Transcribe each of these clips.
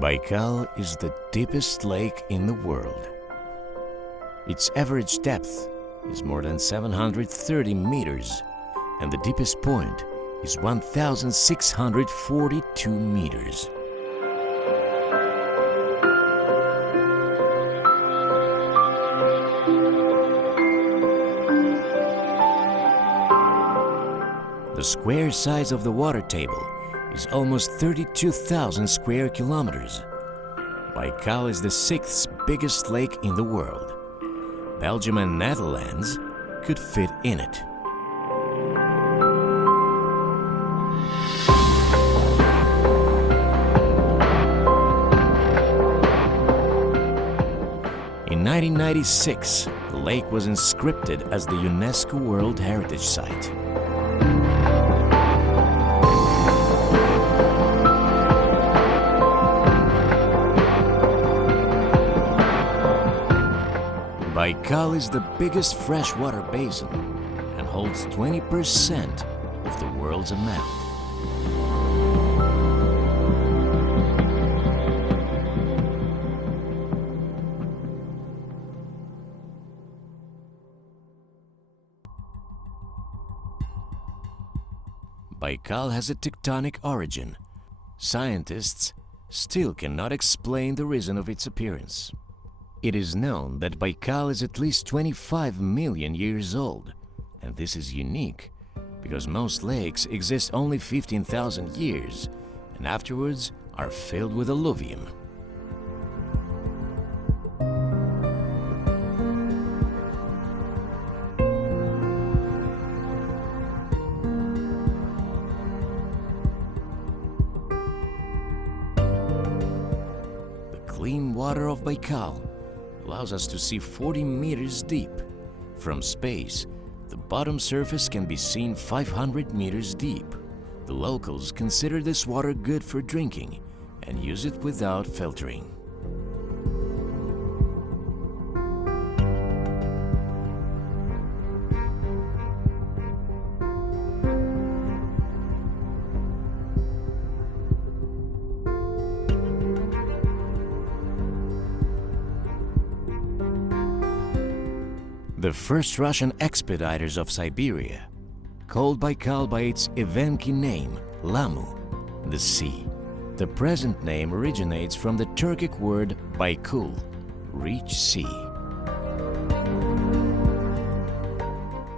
Baikal is the deepest lake in the world. Its average depth is more than 730 meters, and the deepest point is 1,642 meters. The square size of the water table is almost 32,000 square kilometers. Baikal is the sixth biggest lake in the world. Belgium and Netherlands could fit in it. In 1996, the lake was inscripted as the UNESCO World Heritage Site. Baikal is the biggest freshwater basin and holds 20% of the world's amount. Baikal has a tectonic origin. Scientists still cannot explain the reason of its appearance. It is known that Baikal is at least 25 million years old, and this is unique because most lakes exist only 15,000 years and afterwards are filled with alluvium. The clean water of Baikal allows us to see 40 meters deep. From space, the bottom surface can be seen 500 meters deep. The locals consider this water good for drinking and use it without filtering. The first Russian expeditors of Siberia called Baikal by its Evenki name, Lamu, the sea. The present name originates from the Turkic word Baykul, rich sea.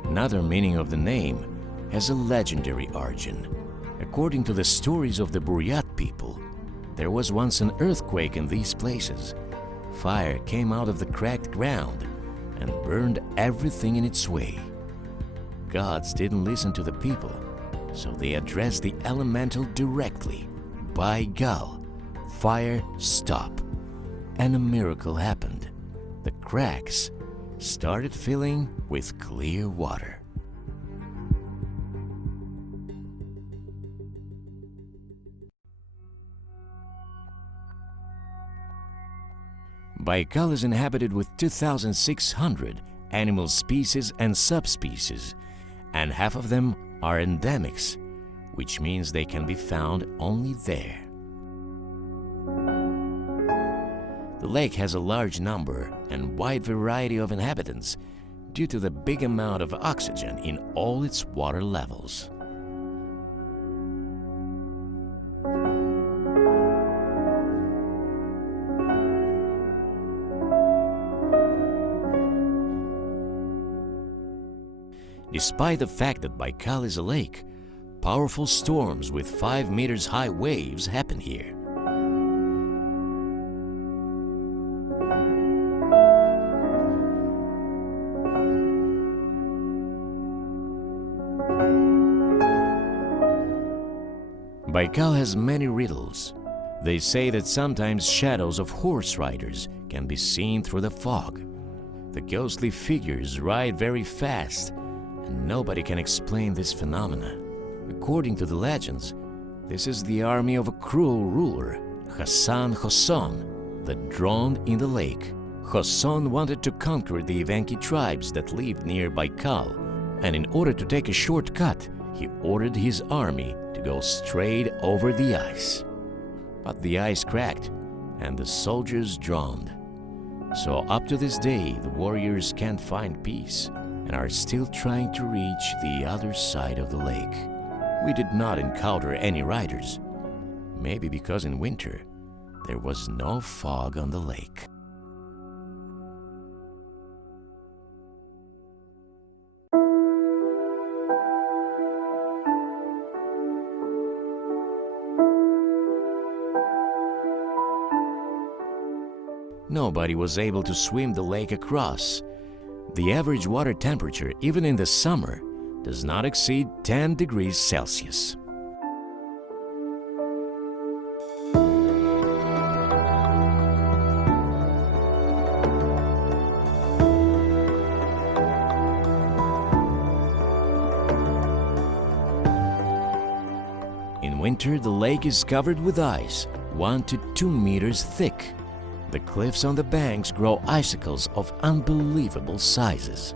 Another meaning of the name has a legendary origin. According to the stories of the Buryat people, there was once an earthquake in these places. Fire came out of the cracked ground and burned everything in its way. Gods didn't listen to the people, so they addressed the elemental directly. Baikal, fire, stop. And a miracle happened. The cracks started filling with clear water. Baikal is inhabited with 2,600 animal species and subspecies, and half of them are endemics, which means they can be found only there. The lake has a large number and wide variety of inhabitants due to the big amount of oxygen in all its water levels. Despite the fact that Baikal is a lake, powerful storms with 5 meters high waves happen here. Baikal has many riddles. They say that sometimes shadows of horse riders can be seen through the fog. The ghostly figures ride very fast, and nobody can explain this phenomena. According to the legends, this is the army of a cruel ruler, Hassan Hoson, that drowned in the lake. Hoson wanted to conquer the Evenki tribes that lived near Baikal, and in order to take a shortcut, he ordered his army to go straight over the ice. But the ice cracked, and the soldiers drowned. So up to this day, the warriors can't find peace and are still trying to reach the other side of the lake. We did not encounter any riders, maybe because in winter there was no fog on the lake. Nobody was able to swim the lake across. The average water temperature, even in the summer, does not exceed 10 degrees Celsius. In winter, the lake is covered with ice, 1 to 2 meters thick. The cliffs on the banks grow icicles of unbelievable sizes.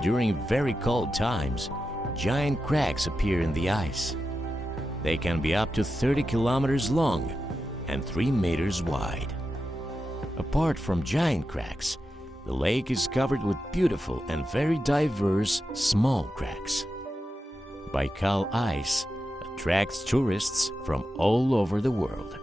During very cold times, giant cracks appear in the ice. They can be up to 30 kilometers long and 3 meters wide. Apart from giant cracks, the lake is covered with beautiful and very diverse small cracks. Baikal ice attracts tourists from all over the world.